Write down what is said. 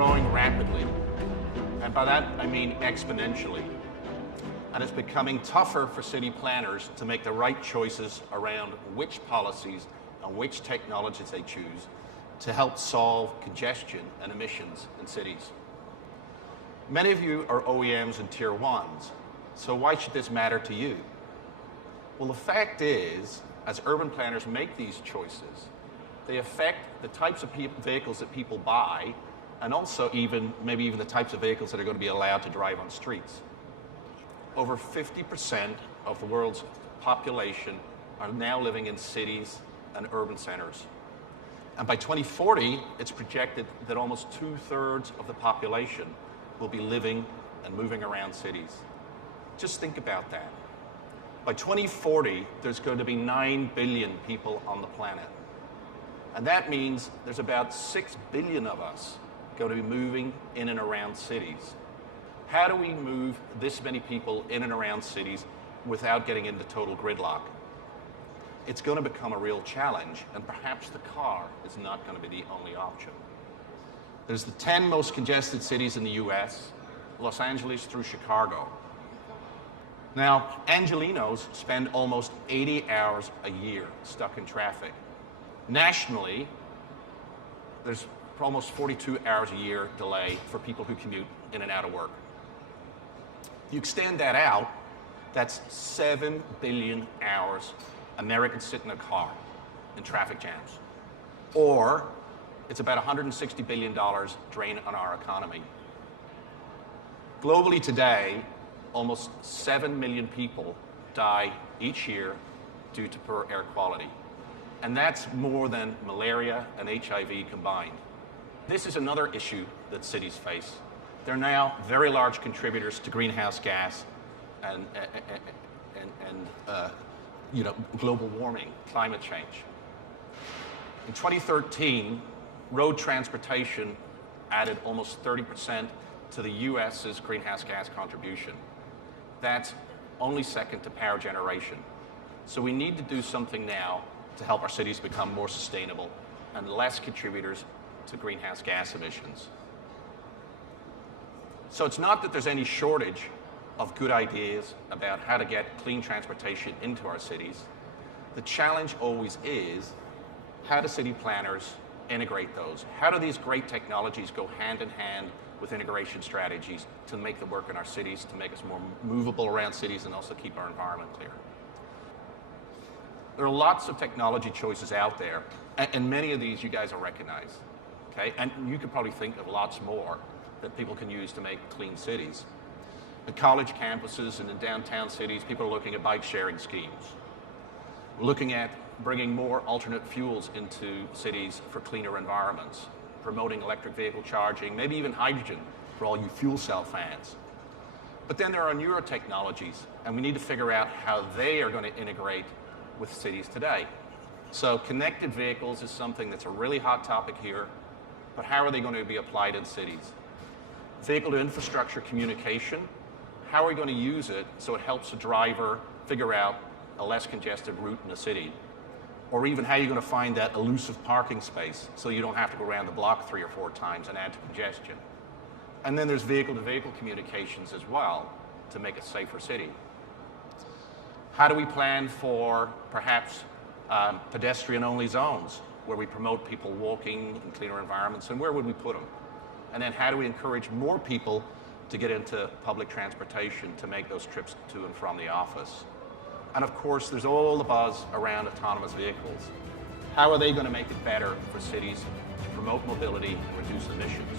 growing rapidly. And by that, I mean exponentially. And it's becoming tougher for city planners to make the right choices around which policies and which technologies they choose to help solve congestion and emissions in cities. Many of you are OEMs and Tier 1s, so why should this matter to you? Well, the fact is, as urban planners make these choices, they affect the types of vehicles that people buy, and also maybe even the types of vehicles that are going to be allowed to drive on streets. Over 50% of the world's population are now living in cities and urban centers. And by 2040, it's projected that almost 2/3 of the population will be living and moving around cities. Just think about that. By 2040, there's going to be 9 billion people on the planet. And that means there's about 6 billion of us going to be moving in and around cities. How do we move this many people in and around cities without getting into total gridlock? It's going to become a real challenge, and perhaps the car is not going to be the only option. There's the 10 most congested cities in the US, Los Angeles through Chicago. Now, Angelinos spend almost 80 hours a year stuck in traffic. Nationally, there's almost 42 hours a year delay for people who commute in and out of work. You extend that out, that's 7 billion hours Americans sit in a car in traffic jams. Or it's about $160 billion drain on our economy. Globally today, almost 7 million people die each year due to poor air quality. And that's more than malaria and HIV combined. This is another issue that cities face. They're now very large contributors to greenhouse gas and global warming, climate change. In 2013, road transportation added almost 30% to the US's greenhouse gas contribution. That's only second to power generation. So we need to do something now to help our cities become more sustainable and less contributors to greenhouse gas emissions. So it's not that there's any shortage of good ideas about how to get clean transportation into our cities. The challenge always is, how do city planners integrate those? How do these great technologies go hand in hand with integration strategies to make them work in our cities, to make us more movable around cities, and also keep our environment clear? There are lots of technology choices out there, and many of these you guys will recognize, okay? And you could probably think of lots more that people can use to make clean cities. At college campuses and in downtown cities, people are looking at bike sharing schemes. We're looking at bringing more alternate fuels into cities for cleaner environments, promoting electric vehicle charging, maybe even hydrogen for all you fuel cell fans. But then there are newer technologies, and we need to figure out how they are going to integrate with cities today. So connected vehicles is something that's a really hot topic here, but how are they going to be applied in cities? Vehicle to infrastructure communication, how are we going to use it so it helps a driver figure out a less congested route in a city? Or even how you're going to find that elusive parking space so you don't have to go around the block 3 or 4 times and add to congestion. And then there's vehicle-to-vehicle communications as well to make a safer city. How do we plan for perhaps pedestrian-only zones where we promote people walking in cleaner environments, and where would we put them? And then how do we encourage more people to get into public transportation to make those trips to and from the office? And of course, there's all the buzz around autonomous vehicles. How are they going to make it better for cities to promote mobility and reduce emissions?